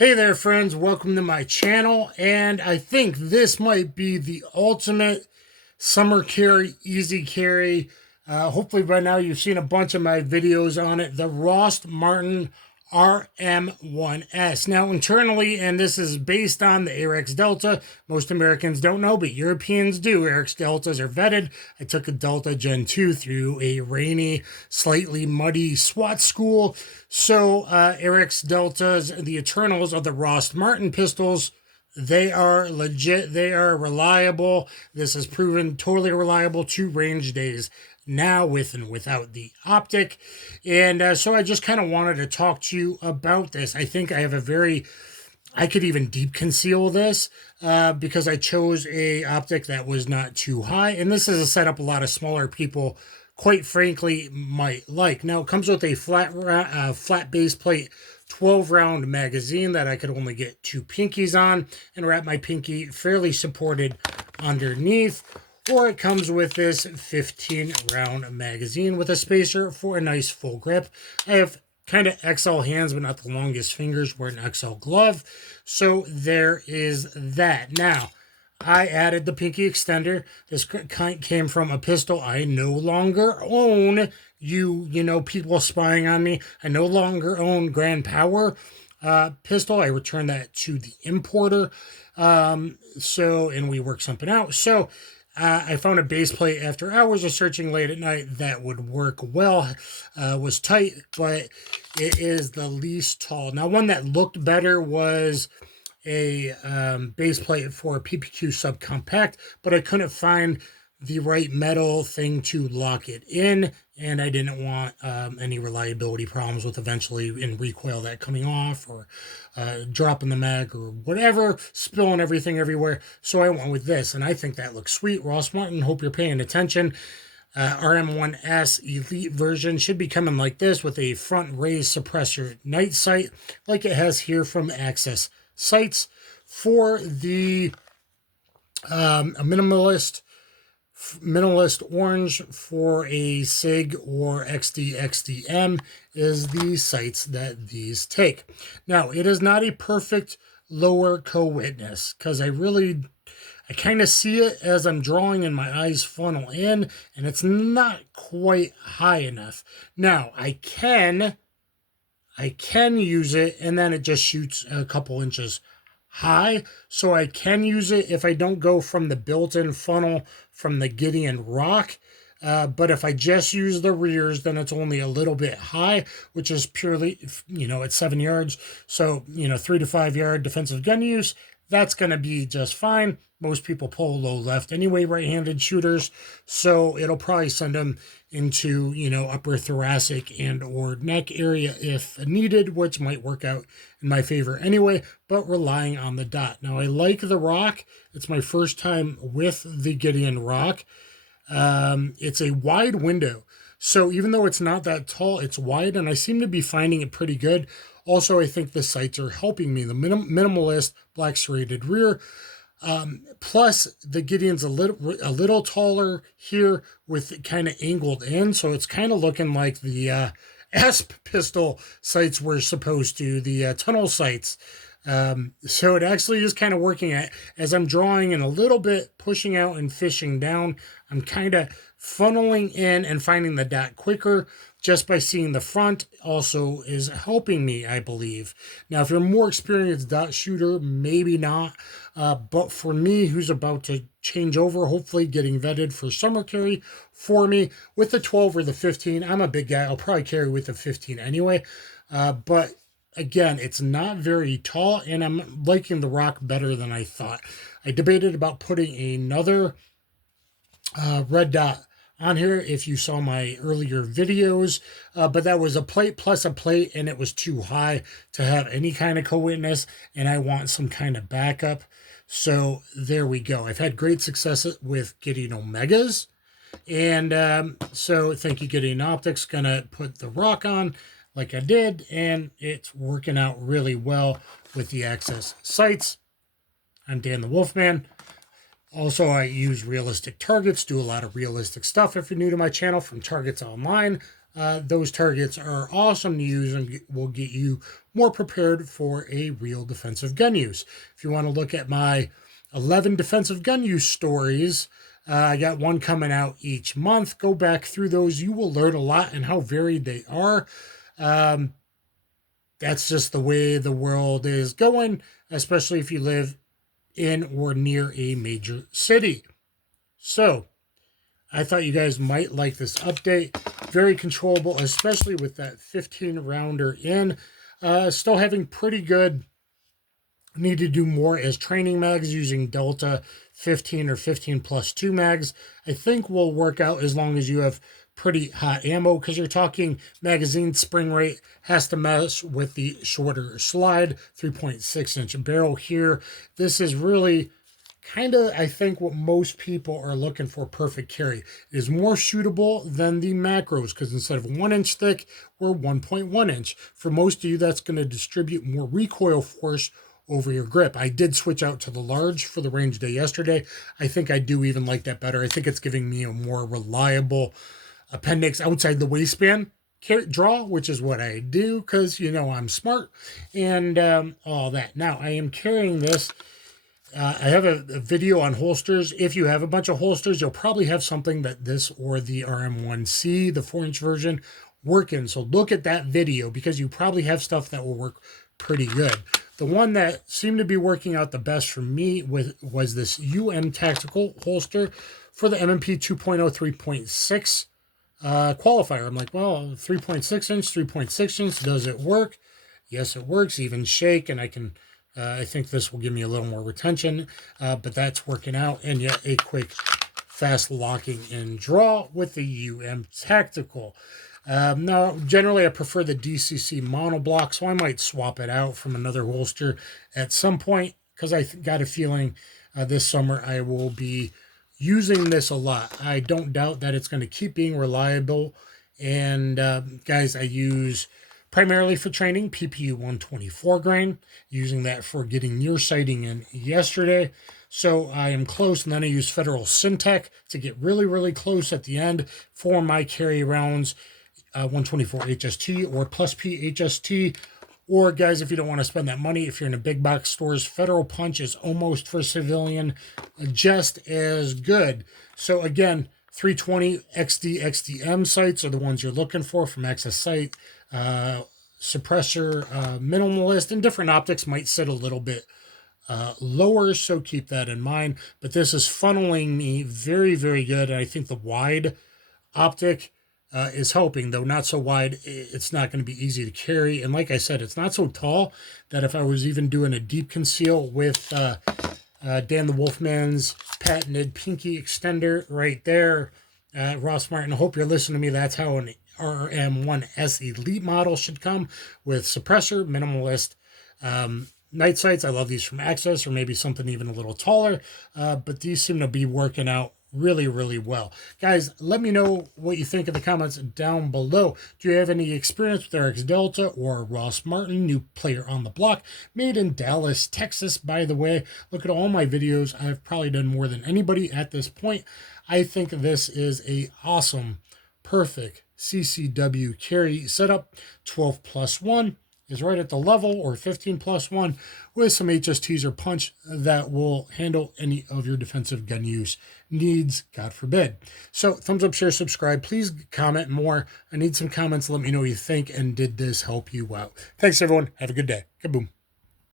Hey there friends, welcome to my channel, and I think this might be the ultimate summer carry, easy carry. Hopefully by now you've seen a bunch of my videos on it, the ROST Martin RM1S. Now internally, and this is based on the Arex Delta, most Americans don't know, but Europeans do. Arex Deltas are vetted. I took a Delta Gen 2 through a rainy, slightly muddy SWAT school. So Arex Deltas, the Eternals of the ROST Martin pistols, they are legit. They are reliable. This has proven totally reliable to range days now, with and without the optic. And so I just kind of wanted to talk to you about this. I think I have I could even deep conceal this because I chose a optic that was not too high. And this is a setup a lot of smaller people, quite frankly, might like. Now, it comes with a flat base plate 12-round magazine that I could only get 2 pinkies on and wrap my pinky fairly supported underneath. Or it comes with this 15-round magazine with a spacer for a nice full grip. I have kind of XL hands, but not the longest fingers, wear an XL glove. So there is that. Now, I added the pinky extender. This came from a pistol I no longer own. You know, people spying on me. I no longer own Grand Power pistol. I returned that to the importer. And we worked something out. So I found a base plate after hours of searching late at night that would work well. Was tight, but it is the least tall. Now, one that looked better was a base plate for a PPQ Subcompact, but I couldn't find the right metal thing to lock it in, and I didn't want any reliability problems with eventually in recoil that coming off or dropping the mag or whatever, spilling everything everywhere. So I went with this, and I think that looks sweet. ROST Martin, hope you're paying attention. RM1S Elite version should be coming like this with a front raised suppressor night sight like it has here from Access Sights. For the a minimalist orange for a SIG or XD/XDM is the sights that these take. Now, it is not a perfect lower co-witness because I kind of see it as I'm drawing and my eyes funnel in, and it's not quite high enough. Now, I can use it, and then it just shoots a couple inches high, so I can use it if I don't go from the built-in funnel from the Gideon rock. But if I just use the rears, then it's only a little bit high, which is purely, at 7 yards. So, 3 to 5 yard defensive gun use, that's going to be just fine. Most people pull low left anyway, right-handed shooters. So it'll probably send them into, upper thoracic and or neck area if needed, which might work out in my favor anyway, but relying on the dot. Now, I like the rock. It's my first time with the Gideon rock. It's a wide window. So even though it's not that tall, it's wide, and I seem to be finding it pretty good. Also, I think the sights are helping me. The minimalist black serrated rear. Plus, the Gideon's a little taller here with kind of angled in, so it's kind of looking like the ASP pistol sights were supposed to, the tunnel sights. So it actually is kind of working as I'm drawing and a little bit pushing out and fishing down. I'm kind of funneling in and finding the dot quicker just by seeing the front also is helping me, I believe. Now, if you're a more experienced dot shooter, maybe not. But for me, who's about to change over, hopefully getting vetted for summer carry for me, with the 12 or the 15, I'm a big guy. I'll probably carry with the 15 anyway. But again, it's not very tall, and I'm liking the rock better than I thought. I debated about putting another red dot on here if you saw my earlier videos, but that was a plate plus a plate, and it was too high to have any kind of co-witness, and I want some kind of backup. So there we go. I've had great success with Gideon Omegas, and so thank you, Gideon Optics. Gonna put the rock on like I did, and it's working out really well with the Access Sights. I'm Dan the Wolfman. Also, I use realistic targets, do a lot of realistic stuff. If you're new to my channel, from Targets Online, those targets are awesome to use and will get you more prepared for a real defensive gun use. If you want to look at my 11 defensive gun use stories, I got one coming out each month. Go back through those. You will learn a lot and how varied they are. That's just the way the world is going, especially if you live in or near a major city. So I thought you guys might like this update. Very controllable, especially with that 15 rounder in. Still having pretty good. Need to do more as training mags using Delta 15 or 15 plus 2 mags. I think will work out as long as you have pretty hot ammo, because you're talking magazine spring rate has to mess with the shorter slide, 3.6-inch barrel here. This is really kind of, I think, what most people are looking for perfect carry. It is more shootable than the macros, because instead of 1-inch thick, we're 1.1-inch. For most of you, that's going to distribute more recoil force over your grip. I did switch out to the large for the range day yesterday. I think I do even like that better. I think it's giving me a more reliable appendix outside the waistband draw, which is what I do because, you know, I'm smart and all that. Now, I am carrying this. I have a video on holsters. If you have a bunch of holsters, you'll probably have something that this or the RM1C, the 4-inch version, work in. So look at that video because you probably have stuff that will work pretty good. The one that seemed to be working out the best for me was this tactical holster for the M&P 2.0 3.6 qualifier. I'm like, well, 3.6 inch, does it work? Yes, it works, even shake, and I can, I think this will give me a little more retention, but that's working out, and yet a quick, fast locking and draw with the tactical. Now, generally, I prefer the DCC monoblock, so I might swap it out from another holster at some point, because I got a feeling this summer I will be using this a lot. I don't doubt that it's going to keep being reliable. And guys, I use primarily for training PPU 124 grain, using that for getting near sighting in yesterday. So I am close, and then I use Federal Syntech to get really, really close at the end for my carry rounds, 124 HST or plus P HST. Or guys, if you don't want to spend that money, if you're in a big box stores, Federal Punch is almost for civilian just as good. So again, 320 XD XDM sights are the ones you're looking for from Access Sight. Suppressor, minimalist, and different optics might sit a little bit lower, so keep that in mind. But this is funneling me very, very good. And I think the wide optic is helping, though not so wide. It's not going to be easy to carry. And like I said, it's not so tall that if I was even doing a deep conceal with Dan the Wolfman's patented pinky extender right there, Ross Martin, I hope you're listening to me. That's how an RM1S Elite model should come, with suppressor, minimalist, night sights. I love these from Access, or maybe something even a little taller, but these seem to be working out really, really well. Guys, let me know what you think in the comments down below. Do you have any experience with Arex Delta or Ross Martin, new player on the block, made in Dallas, Texas, by the way? Look at all my videos. I've probably done more than anybody at this point. I think this is a awesome, perfect CCW carry setup. 12+1 is right at the level, or 15+1 with some HSTs or punch that will handle any of your defensive gun use needs, God forbid. So thumbs up, share, subscribe. Please comment more. I need some comments. Let me know what you think, and did this help you out? Thanks, everyone. Have a good day. Kaboom.